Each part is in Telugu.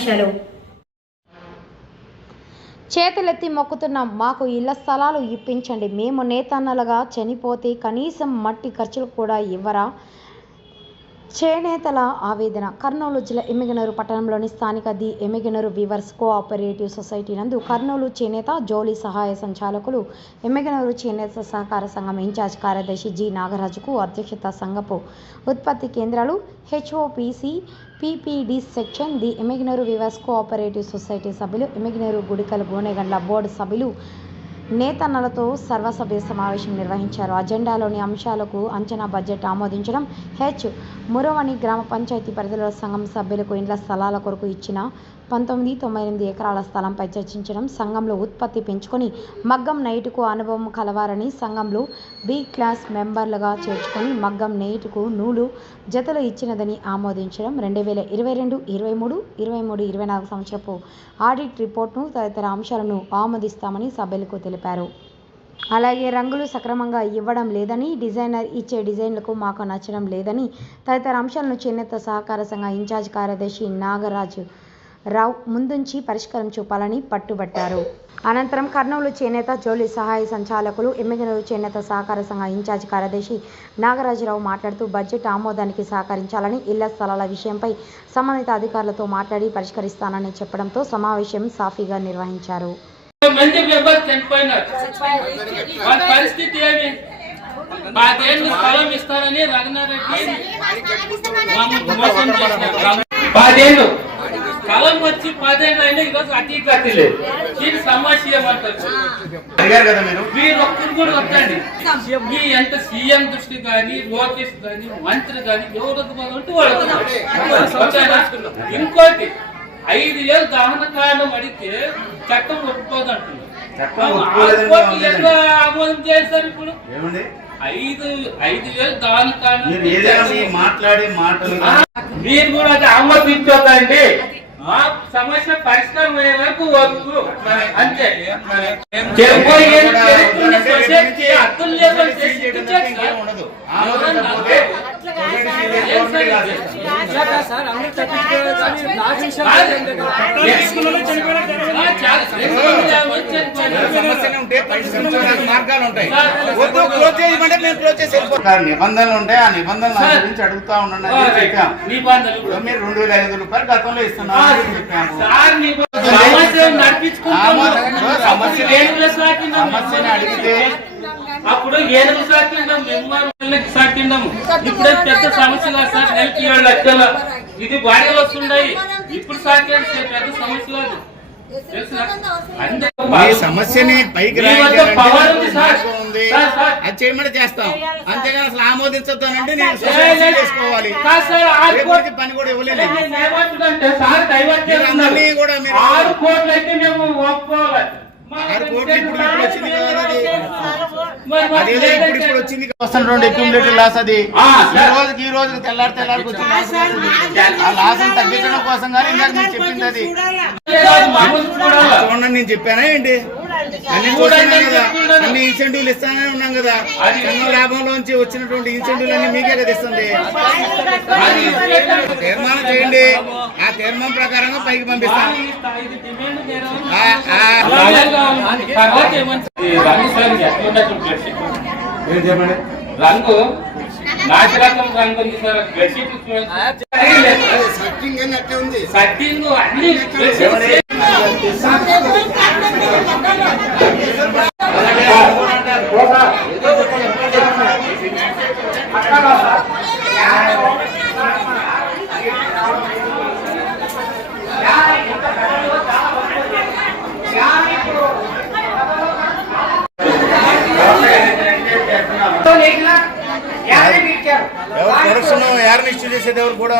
ముఖ్యాంశాలు చేతులెత్తి మొక్కుతున్నాం మాకు ఇళ్ళ స్థలాలు ఇప్పించండి. మేము నేతన్నలుగా చనిపోతే కనీసం మట్టి ఖర్చులు కూడా ఇవ్వరా? చేనేతల ఆవేదన. కర్నూలు జిల్లా ఎమ్మిగనూరు పట్టణంలోని స్థానిక the Emmiganur weavers cooperative society నందు కర్నూలు చేనేత జోలి సహాయ సంచాలకులు ఎమ్మిగనూరు చేనేత సహకార సంఘం ఇన్ఛార్జ్ కార్యదర్శి జి నాగరాజుకు అధ్యక్షత సంఘపు ఉత్పత్తి కేంద్రాలు HOPC PPD section the Emmiganur weavers cooperative society సభ్యులు ఎమ్మిగనూరు గుడికల గోనెగండ్ల బోర్డు సభ్యులు నేతన్నలతో సర్వసభ్య సమావేశం నిర్వహించారు. అజెండాలోని అంశాలకు అంచనా బడ్జెట్ ఆమోదించడం హెచ్ మురవణి గ్రామ పంచాయతీ పరిధిలో సంఘం సభ్యులకు ఇండ్ల స్థలాల కొరకు ఇచ్చిన పంతొమ్మిది తొంభై ఎనిమిది ఎకరాల స్థలంపై చర్చించడం సంఘంలో ఉత్పత్తి పెంచుకొని మగ్గం నైటుకు అనుభవం కలవారని సంఘంలో బి క్లాస్ మెంబర్లుగా చేర్చుకొని మగ్గం నైటుకు నూలు జతలు ఇచ్చినదని ఆమోదించడం రెండు వేల ఇరవై రెండు ఇరవై మూడు ఇరవై మూడు ఇరవై నాలుగు సంవత్సరపు ఆడిట్ రిపోర్ట్ను తదితర అంశాలను ఆమోదిస్తామని సభ్యులకు తెలిపారు. అలాగే రంగులు సక్రమంగా ఇవ్వడం లేదని డిజైనర్ ఇచ్చే డిజైన్లకు మాకు నచ్చడం లేదని తదితర అంశాలను చేనేత సహకార సంఘ ఇన్ఛార్జ్ కార్యదర్శి నాగరాజు రావు ముందుంచి పరిష్కారం చూపాలని పట్టుబట్టారు. అనంతరం కర్నూలు చేనేత జోలి సహాయ సంచాలకులు ఎమ్మిగనూరు చేనేత సహకార సంఘ ఇన్ఛార్జ్ కార్యదర్శి నాగరాజురావు మాట్లాడుతూ బడ్జెట్ ఆమోదానికి సహకరించాలని ఇళ్ళ స్థలాల విషయంపై సంబంధిత అధికారులతో మాట్లాడి పరిష్కరిస్తానని చెప్పడంతో సమావేశం సాఫీగా నిర్వహించారు. మంది మెంబర్స్ చనిపోయినారు వాళ్ళ పరిస్థితి ఏమి పాదేళ్ళు. స్థలం ఇస్తారని రఘునారెడ్డి మోసం చేసినారు పదేళ్ళు స్థలం వచ్చి పదేళ్ళు అయినా ఈరోజు అతి గతి లేదు. దీని సమస్య ఏమంటారు మీరు? ఒక్కరు కూడా వద్దండి. మీ ఎంత సీఎం దృష్టి కానీ లోకేష్ కానీ మంత్రి కానీ ఎవరు ఓకేనా? ఇంకోటి ఐదు వేలు దహన కారణం అడిగితే చట్టం ఒప్పుకోదు అంటున్నారు చట్టం ఒప్పుకోలేదని ఆరు కోట్లు ఉందండి. ఎట్లా ఆమోదం చేస్తారు ఇప్పుడు? ఏమండి? ఐదు ఐదు వేలు దహన కారణం మాట్లాడే మాటలు ఆ, మీరు కూడా అది ఆమోదించొద్దండి. మా సమస్య పరిష్కారం అయ్యే వరకు వద్దు. అంతే చెరుకు ఏం చెరుకుని సొసైటీ అర్థం లేదని చేసి ఇచ్చారు ఇంకేం సార్. ఉండదు ఎవరన్నా ఆమోదించకపోతే అంటే ఏం సార్ ఇది? ఆ, చాలా ఏదో సమస్యలు ఉంటే పరిష్కరించడానికి మార్గాలు ఉంటాయి వద్దు క్లోజ్ చేయమంటే మేము క్లోజ్ చేసి వెళ్ళిపోతాం. నిబంధనలు ఉంటాయి ఆ నిబంధనలు. గురించి అడుగుతా ఉండండి మీరు రెండు వేల ఐదు రూపాయలు గతంలో నీకు సమస్య అడిగితే అప్పుడు ఏనుగు సాకిందాం మెంబర్లకి సాకిందాం ఇప్పుడే పెద్ద సమస్య కాదు సార్ నెలకి ఏడు లక్షల. ఇది బాడీలు వస్తున్నాయి ఇప్పుడు సాకేది పెద్ద సమస్య కాదు. సమస్యని పైకి పవర్ ఉంది. అది చేయమని చేస్తాం. అంతేగాని అసలు ఆమోదించొద్దు అంటే నేను. చేసుకోవాలి. పని కూడా ఇవ్వలేదు. అందరినీ కూడా మీరు- ఆరు మేము ఒప్పుకోవాలి. వచ్చింది వచ్చింది వస్తున్నటువంటి లాస్ అది. ఈ. రోజుకి ఈ రోజుకి తెల్లారి తెల్లారికి ఆ లాస్ తగ్గించడం కోసం కానీ ఇందాక నేను చెప్పింది అది? చూడండి నేను చెప్పానా ఏంటి? అన్ని కదా. అన్ని ఇన్సెంటివ్లు ఇస్తానే ఉన్నాం కదా. అది- చిన్న లాభంలోంచి వచ్చినటువంటి ఇన్సెంటివ్లు అన్ని మీకే కదా ఇస్తుంది. అది. తీర్మానం చేయండి. తీర్మానం ప్రకారంగా పైకి పంపిస్తాం. ఇది డిమాండ్ నేరం. ఆ, ఆ, అలాగే కావాలి. తర్వాత ఏమంటే ఈ రంగు చెప్పండి? రంగు. సట్టింగ్ అన్ని బెడ్షీట్ ఎవరు ఎవరిని ఇష్యూ చేసేది ఎవరు? కూడా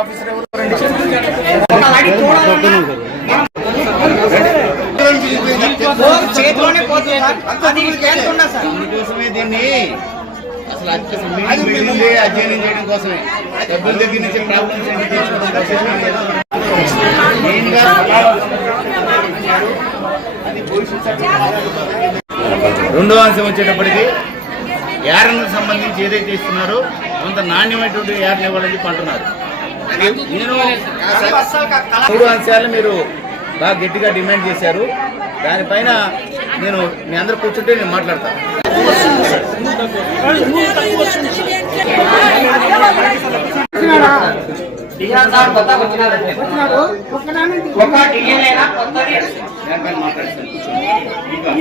ఆఫీసర్ ఎవరు. అందుకోసమే దీన్ని అసలు అధ్యయనం చేయడం కోసమే. సభ్యుల దగ్గర నుంచి ప్రాబ్లమ్స్ ఏంటి తెలుసుకోవడం. రెండో అంశం వచ్చేటప్పటికి యారన్కు సంబంధించి ఏదైతే ఇస్తున్నారో కొంత నాణ్యమైనటువంటి యారన్ ఇవ్వాలని చెప్పి అంటున్నారు. నేను మూడు అంశాలు మీరు బాగా గట్టిగా డిమాండ్ చేశారు. దానిపైన నేను మీ అందరు కూర్చుంటే నేను మాట్లాడతాను మాట్లాడతాను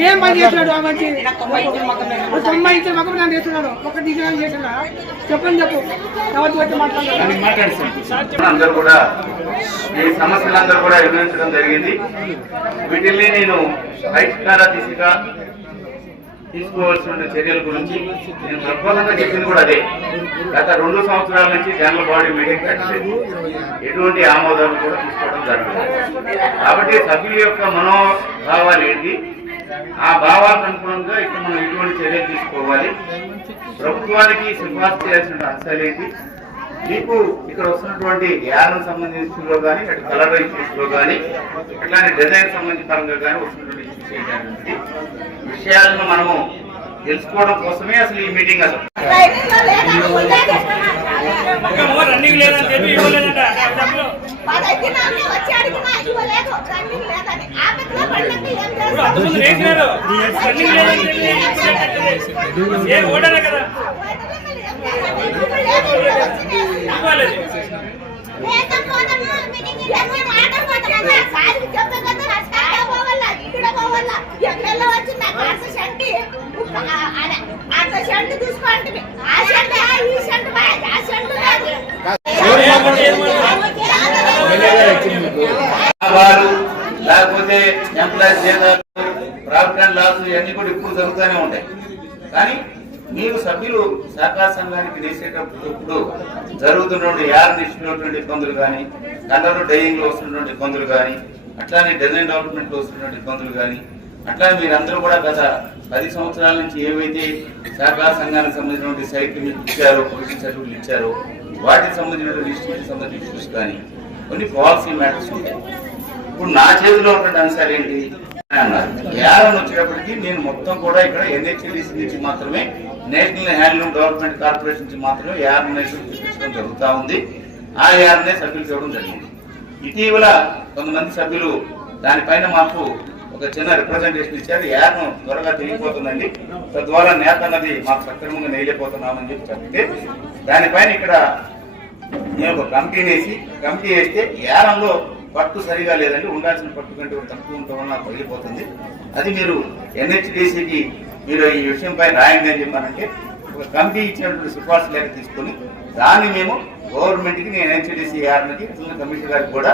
ఏం పని చేస్తున్నాడు ఆ మంచి తొంభై ఇచ్చిన మొక్క నన్ను చేస్తున్నాడు ఒక డిజైన్ చేసిన చెప్పని చెప్పు ఎవరికి వచ్చి మాట్లాడారు అని మాట్లాడుతాను అందరూ కూడా ఈ సమస్యలందరూ కూడా వివరించడం జరిగింది. వీటిల్ని నేను పరిష్కార దిశగా తీసుకోవాల్సిన చర్యల గురించి నేను ప్రబోధంగా చెప్పింది కూడా అదే. గత రెండు సంవత్సరాల నుంచి జనరల్ బాడీ మీటింగ్ పెట్టలేదు. ఎటువంటి ఆమోదాలు కూడా తీసుకోవడం జరగలేదు. కాబట్టి సభ్యుల యొక్క మనోభావాలు ఏంటి? ఆ భావాలకు అనుగుణంగా ఇక్కడ మనం ఎటువంటి చర్యలు తీసుకోవాలి? ప్రభుత్వానికి సిఫార్సు చేయాల్సిన అంశాలు ఏంటి? మీకు ఇక్కడ వస్తున్నటువంటి యానం సంబంధించిన కానీ అటు కలర్ ఇష్యూస్లో కానీ అట్లానే డిజైన్ సంబంధించిన పరంగా కానీ వస్తున్నటువంటి ఇష్యూస్ ఏంటంటే విషయాలను మనము తెలుసుకోవడం కోసమే అసలు ఈ మీటింగ్ అసలు. రన్నింగ్ లేదని చెప్పి ఇవ్వలేదట. రన్నింగ్ లేదని కదా? ఇవ్వలేదు చూసుకోండి ఆ షంట్ ఈ షంట్ లేకపోతే ఎంప్లాయీస్ జీతాలు ప్రాఫిట్ లాస్ ఇవన్నీ కూడా ఇప్పుడు జరుగుతూనే ఉంటాయి. కానీ మీరు సభ్యులు సహకార సంఘానికి వేసేటప్పుడు జరుగుతున్నటువంటి యార్ ఇచ్చినటువంటి ఇబ్బందులు కానీ కలర్ డైయింగ్లో వస్తున్నటువంటి ఇబ్బందులు కానీ అట్లానే డిజైన్ డెవలప్మెంట్లో వస్తున్నటువంటి ఇబ్బందులు కానీ అట్లా మీరందరూ కూడా గత పది సంవత్సరాల నుంచి ఏవైతే సహకార సంఘానికి సంబంధించినటువంటి సైట్లు మీకు ఇచ్చారో పొలిటికల్ సర్టిఫికెట్లు ఇచ్చారో వాటికి సంబంధించినటువంటి ఇష్యూకి సంబంధించిన ఇష్యూస్ కానీ కొన్ని పాలసీ మ్యాటర్స్ ఉంటాయి. ఇప్పుడు నా చేతిలో ఉన్నటువంటి అంశాలు ఏంటి? యారన్ వచ్చేటప్పటికి నేను మొత్తం కూడా ఇక్కడ ఎన్హెచ్ఎల్డిసి నుంచి మాత్రమే నేషనల్ హ్యాండ్లూమ్ డెవలప్మెంట్ కార్పొరేషన్ నుంచి మాత్రమే యారన్ చూపించడం జరుగుతూ ఉంది. ఆ యారనే సభ్యులు చూడడం జరిగింది. ఇటీవల కొంతమంది సభ్యులు దానిపైన మాకు ఒక చిన్న రిప్రజెంటేషన్ ఇచ్చారు. యార్ను త్వరగా తెలియపోతుందండి తద్వారా నేత అన్నది మాకు సక్రమంగా నేయలేకపోతున్నామని చెప్పి చెప్తే దానిపైన ఇక్కడ నేను ఒక కమిటీ వేసి కమిటీ వేస్తే యారంలో పట్టు సరిగా లేదండి ఉండాల్సిన పట్టు కంటే తక్కువ ఉండటం వల్ల నాకు పగిలిపోతుంది అది మీరు ఎన్హెచ్డిసికి మీరు ఈ విషయంపై రాయండి అని చెప్పానంటే ఒక కమిటీ ఇచ్చినటువంటి సిఫార్సు లేఖ తీసుకొని దాన్ని మేము గవర్నమెంట్కి నేను ఎన్హెచ్డిసి యార్కి కమిషనర్ గారికి కూడా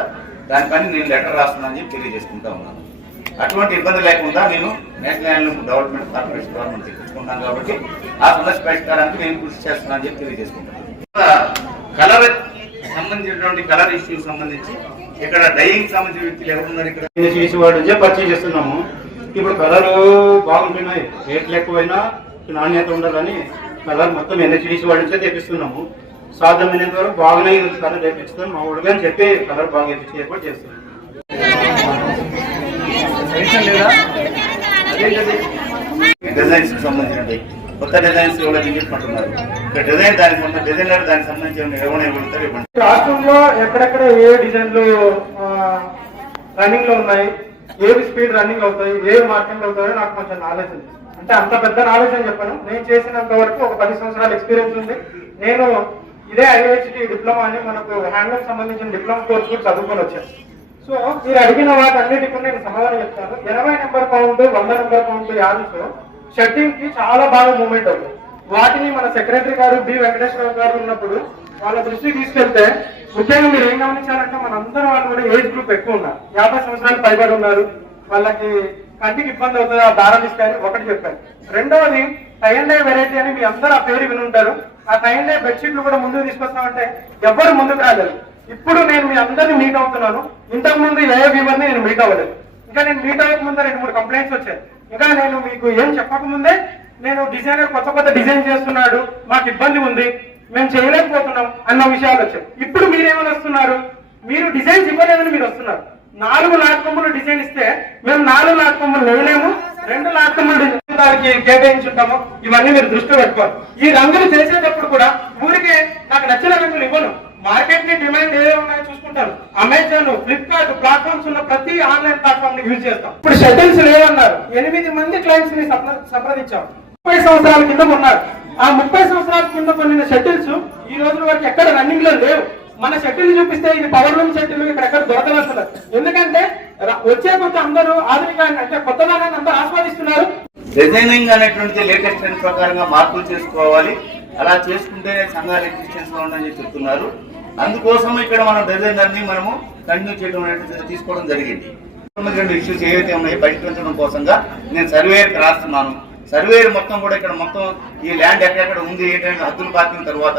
దానిపైన నేను లెటర్ రాస్తున్నాను అని చెప్పి తెలియజేసుకుంటా ఉన్నాను. అటువంటి ఇబ్బంది లేకుండా మేము national handloom development corporation government తెప్పించుకున్నాను కాబట్టి ఆ సమస్య పరిష్కారానికి నేను కృషి చేస్తున్నాను అని చెప్పి తెలియజేసుకుంటాను కలర్ సంబంధించినటువంటి కలర్ ఇష్యూకి సంబంధించి ఇక్కడ డైయింగ్ సంబంధించిన వ్యక్తులు ఎవరున్నారు ఇక్కడ? చేసి వాడు నుంచే పర్చేజ్ చేస్తున్నాము. ఇప్పుడు కలర్ బాగుంటున్నాయి. రేట్లు ఎక్కువైనా నాణ్యత ఉండాలని కలర్ మొత్తం ఎన్హెచ్డిసి వాడి నుంచే తెప్పిస్తున్నాము. సాధ్యమైనంత వరకు బాగానే కలర్ తెప్పిస్తున్నాం. మా ఊళ్ళో అని చెప్పి కలర్ బాగా తెప్పించి ఏర్పాటు చేస్తున్నాం. డిజైన్స్ సంబంధించినవి. కొత్త డిజైన్స్ ఇవ్వాలని చెప్పమంటున్నారు ఇక్కడ డిజైన్ దానికి సంబంధించి డిజైనర్ దానికి సంబంధించి ఏమైనా ఇవ్వగలుగుతారు ఇవ్వండి రాష్ట్రంలో ఎక్కడెక్కడ ఏ డిజైన్లు రన్నింగ్లో ఉన్నాయి? ఏవి స్పీడ్ రన్నింగ్ అవుతాయి? ఏవి మార్కెట్ అవుతాయో నాకు కొంచెం నాలెడ్జ్ ఉంది. అంటే అంత పెద్ద నాలెడ్జ్ అని చెప్పాను. నేను చేసినంత వరకు ఒక పది సంవత్సరాల ఎక్స్పీరియన్స్ ఉంది. నేను ఇదే ఐఐహెచ్డి డిప్లొమా అని మనకు హ్యాండ్లూమ్ సంబంధించిన డిప్లొమా కోర్స్ కూడా చదువుకొని వచ్చాను. సో మీరు అడిగిన వాటి అన్నిటికీ నేను సమాధానం చెప్తాను. ఎనభై నెంబర్ కౌంట్ వంద నెంబర్ కౌంట్ సో షట్టింగ్కి చాలా బాగా మూమెంట్ అవుతుంది వాటిని మన సెక్రటరీ గారు బి వెంకటేశ్వర గారు ఉన్నప్పుడు వాళ్ళ దృష్టికి తీసుకెళ్తే ముఖ్యంగా మీరు ఏం గమనించాలంటే మన అందరం వాళ్ళు కూడా ఏజ్ గ్రూప్ ఎక్కువ ఉన్నారు. యాభై సంవత్సరాలు పైబడి ఉన్నారు. వాళ్ళకి కంటికి ఇబ్బంది అవుతుంది ఆ దారం ఇస్తాయని ఒకటి చెప్పారు. రెండవది టై అండ్ డై వెరైటీ అని మీ అందరూ ఆ పేరు విని ఉంటారు ఆ టై అండ్ డై బెడ్షీట్లు కూడా ముందుకు తీసుకొస్తామంటే ఎవ్వరు ముందుకు రాలేదు. ఇప్పుడు నేను మీ అందరిని మీట్ అవుతున్నాను. ఇంతకు ముందు ఏ వ్యూవర్ని నేను మీట్ అవ్వలేదు. ఇంకా నేను మీట్ అవ్వక ముందు రెండు మూడు కంప్లైంట్స్ వచ్చాయి. ఇంకా నేను మీకు ఏం చెప్పక ముందే నేను డిజైనర్ కొత్త కొత్త డిజైన్ చేస్తున్నాడు మాకు ఇబ్బంది ఉంది మేము చేయలేకపోతున్నాం అన్న విషయాలు వచ్చాయి. ఇప్పుడు మీరేమని వస్తున్నారు? మీరు డిజైన్స్ ఇవ్వలేదని మీరు వస్తున్నారు. నాలుగు లాట్కొమ్మలు డిజైన్ ఇస్తే మేము నాలుగు లాట్కొమ్మలు వేయలేము రెండు లాట్కొమ్మలు డిజైన్ దానికి కేటాయించుంటాము. ఇవన్నీ మీరు దృష్టిలో పెట్టుకోవాలి. ఈ రంగులు చేసేటప్పుడు కూడా ఊరికే నాకు నచ్చిన రంగులు ఇవ్వను మార్కెట్ని డిమాండ్ ఏ ఆన్లైన్ ప్లాట్ఫామ్ని యూజ్ చేస్తాం. ఇప్పుడు షటిల్స్ లేవన్నారు. ఎనిమిది మంది క్లయింట్స్ని సంప్ర- సంప్రదించాం. ముప్పై సంవత్సరాల కింద ఉన్నారు ఆ ముప్పై సంవత్సరాల కింద కొనిన షటిల్స్ ఈ రోజుల వరకు ఎక్కడ రన్నింగ్లో లేవు. మన షటిల్ చూపిస్తే ఇది పవర్ లూమ్ షటిల్ ఇక్కడ ఎక్కడ దొరకదు అసలు. ఎందుకంటే వచ్చే కొత్త అందరూ ఆధునికాన్ని అంటే కొత్తదానాన్ని అందరూ ఆస్వాదిస్తున్నారు. డిజైనింగ్ అనేటువంటిది లేటెస్ట్ ప్రకారంగా మార్పులు చేసుకోవాలి. అలా చేసుకుంటే సంఘాలు ఎగ్జిస్టెన్స్లో ఉందని చెప్తున్నారు. అందుకోసం ఇక్కడ మనం డిజైనర్ మనము కంటిన్యూ చేయడం అనేటువంటిది తీసుకోవడం జరిగింది. రెండు ఇష్యూస్ ఏవైతే ఉన్నాయో పరిష్కరించడం కోసంగా నేను సర్వేయర్ రాస్తున్నాను. సర్వేయర్ మొత్తం కూడా ఇక్కడ మొత్తం ఈ ల్యాండ్ ఎక్కడెక్కడ ఉంది ఏంటంటే హద్దులు పాతిన తర్వాత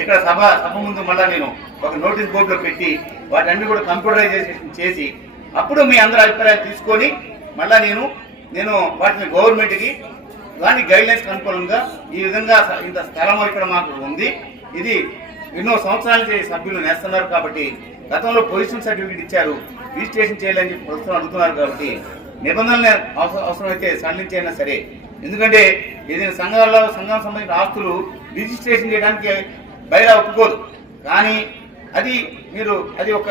ఇక్కడ సభ సభ ముందు మళ్ళీ నేను ఒక నోటీస్ బోర్డులో పెట్టి వాటన్ని కూడా కంప్యూటరైజేషన్ చేసి అప్పుడు మీ అందరి అభిప్రాయాలు తీసుకొని మళ్ళీ నేను నేను వాటిని గవర్నమెంట్కి దాని గైడ్లైన్స్ అనుకూలంగా ఈ విధంగా ఇంత స్థలం ఇక్కడ మాకు ఉంది. ఇది ఎన్నో సంవత్సరాల నుంచి సభ్యులు నేస్తున్నారు కాబట్టి గతంలో పొజిషన్ సర్టిఫికేట్ ఇచ్చారు. రిజిస్ట్రేషన్ చేయాలని చెప్పి ప్రస్తుతం అడుగుతున్నారు కాబట్టి నిబంధనలు అవసరమైతే సడలించైనా సరే. ఎందుకంటే ఏదైనా సంఘాల్లో సంఘం సంబంధించిన ఆస్తులు రిజిస్ట్రేషన్ చేయడానికి బయట ఒప్పుకోదు కానీ అది మీరు అది ఒక